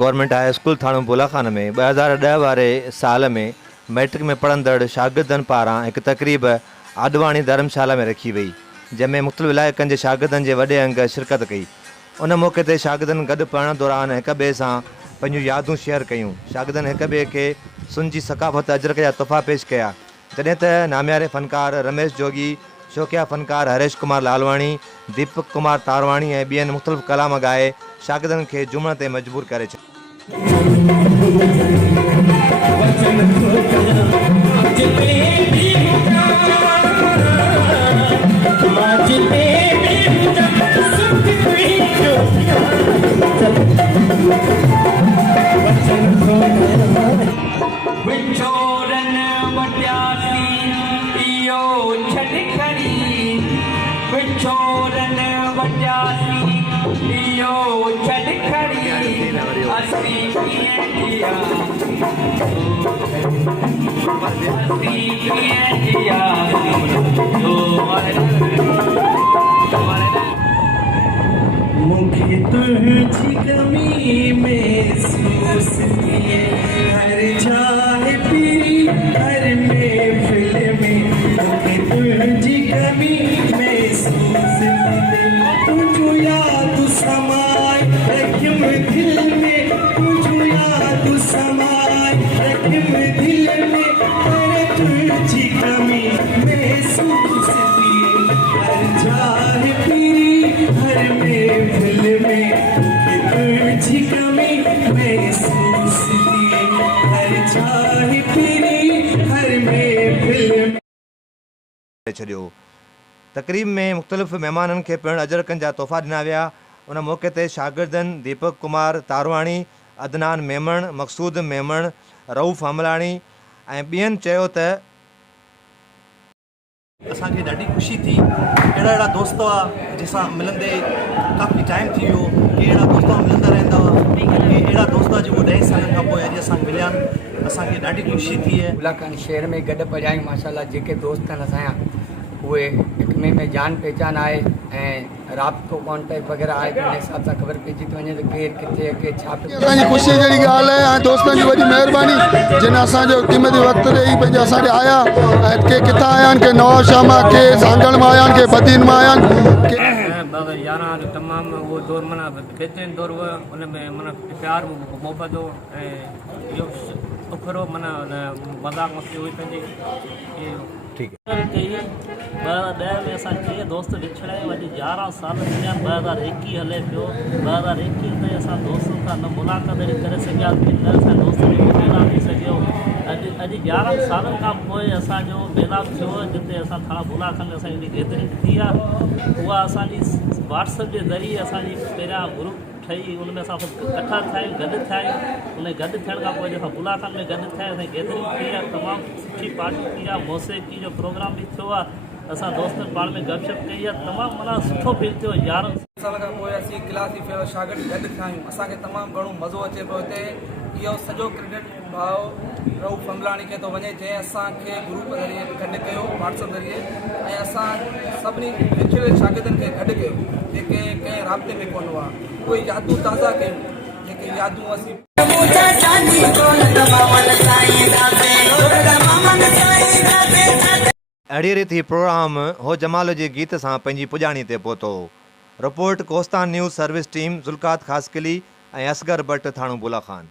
Government high school थाणो बुलाखान में 2010 वारे साल में मैट्रिक में पढ़ंदड़ शागिर्दनि पारां हिकु तकरीब आडवाणी धर्मशाला में रखी वई, जंहिंमें मुख़्तलिफ़ इलाइक़नि जे शागिर्दनि जे वॾे अंग शिरकत कई। उन मौक़े ते शागिर्दनि गॾु पढ़ण दौरान हिक ॿिए सां पंहिंजूं यादूं शेयर कयूं। शागिर्दनि हिक ॿिए खे सुंजी सक़ाफ़त अजरक जा तोहफ़ा पेश कया, जॾहिं त नामियारे फ़नकार रमेश जोगी, शौक़िया फ़नकार हरेश कुमार लालवाणी, दीपक कुमार तारवाणी ऐं ॿियनि मुख़्तलिफ़ कलाम ॻाए शागिर्दनि खे झुमण ते मजबूर करे छॾियो। मुझे तुझी कमी महसूस किए हर चाह पी हर महफिल में, मुझे तुझी कमी महसूस किए तुझो याद समाए रखिम दिल में, तुझो याद समाए रखिम दिल में, हर तुझी कमी महसूस किए हर चाह पी हर महफिल में, तुझी कमी महसूस किए हर चाह पी हर महफिल में छॾियो। तकरीब में मुख़्तलिफ़ महिमाननि खे पिणु अजरकनि जा तोहफ़ा ॾिना विया। उन मौक़े ते शागिर्दनि दीपक कुमार तारवाणी, अदनान मेमण, मक़सूद मेमण, रऊफ़ हमलाणी ऐं ॿियनि चयो त असांखे ॾाढी ख़ुशी थी। अहिड़ा दोस्त हुआ जंहिंसां मिलंदे काफ़ी टाइम थी वियो, के अहिड़ा दोस्त मिलंदा रहंदा हुआ, के अहिड़ा दोस्त जेको 10 सालनि खां पोइ अॼु असांखे मिलिया आहिनि। असांखे ॾाढी ख़ुशी थी आहे। बुलाखान शहर में गॾु पढ़ाई माशाल्लाह जेके दोस्त आहिनि असांजा उहे हिक में जान पहचान आहे ऐं राब्तो कॉन्टेक्ट वग़ैरह आहे, हुन हिसाब सां ख़बर पइजी थी वञे त केरु किथे केरु छा पियो। असांजी ख़ुशी जहिड़ी ॻाल्हि आहे ऐं दोस्तनि जी वॾी महिरबानी जिन असांजो क़ीमती वक़्तु ॾेई पंहिंजे असांखे आया ऐं के किथां आया आहिनि, के नवाबशाह मां, के सांगण मां आया आहिनि, के बदीन मां आया आहिनि। 2011 तमामु उहो दौर माना बेहतरीन दौर हुओ, उन में माना प्यार मोहबत हो ऐं इहो उखरो माना मज़ाक मस्ती हुई पंहिंजी। ठीक है 2010 में असां 6 दोस्त विछड़े अॼु 11 साल थिया। 2021 हले पियो। 2021 में असां दोस्तनि सां न मुलाक़ात करे सघियासीं, न असां दोस्तनि जो मेला थी सघियो। अॼु 11 सालनि खां पोइ असांजो मेला थियो, जिते असां थाणा बुलाखान में असांजी गैदरिंग थी आहे। उहा असांजी व्हाट्सएप जे ज़रिए असांजी पहिरियां ग्रुप ठही, उन में असां इकट्ठा थिया आहियूं, गॾु थिया आहियूं। उन गॾु थियण खां पोइ असां बुलाखान में गॾु थिया, असांजी गैदरिंग थी आहे, तमामु सुठी पार्टी थी आहे, मौसीक़ी जो प्रोग्राम बि थियो आहे। असां दोस्तनि पाण में गपशप कई आहे, तमामु माना सुठो फील थियो। 11 साल खां पोइ असीं क्लासी फेवर शागिर्द गॾु थिया आहियूं। असांखे तमामु घणो मज़ो अचे पियो हिते। इहो सॼो क्रेडिट भाउ रऊफ़ हमलाणी खे थो वञे, जंहिं असांखे ग्रुप ज़रिए गॾु कयो, व्हाट्सएप ज़रिए, ऐं असां सभिनी विछड़े शागिर्दनि खे गॾु कयो जेके कंहिं राब्ते में कोन हुआ। उहे यादूं ताज़ा कयूं, जेके यादूं असीं अहिड़ी रीति प्रोग्राम हो जमाल जे गीत सां पंहिंजी पुॼाणी ते पहुतो। रिपोर्ट कोस्तान न्यूज़ सर्विस टीम, ज़ुल्कात ख़ासकिली ऐं असगर भट्ट, थाणो बुलाखान।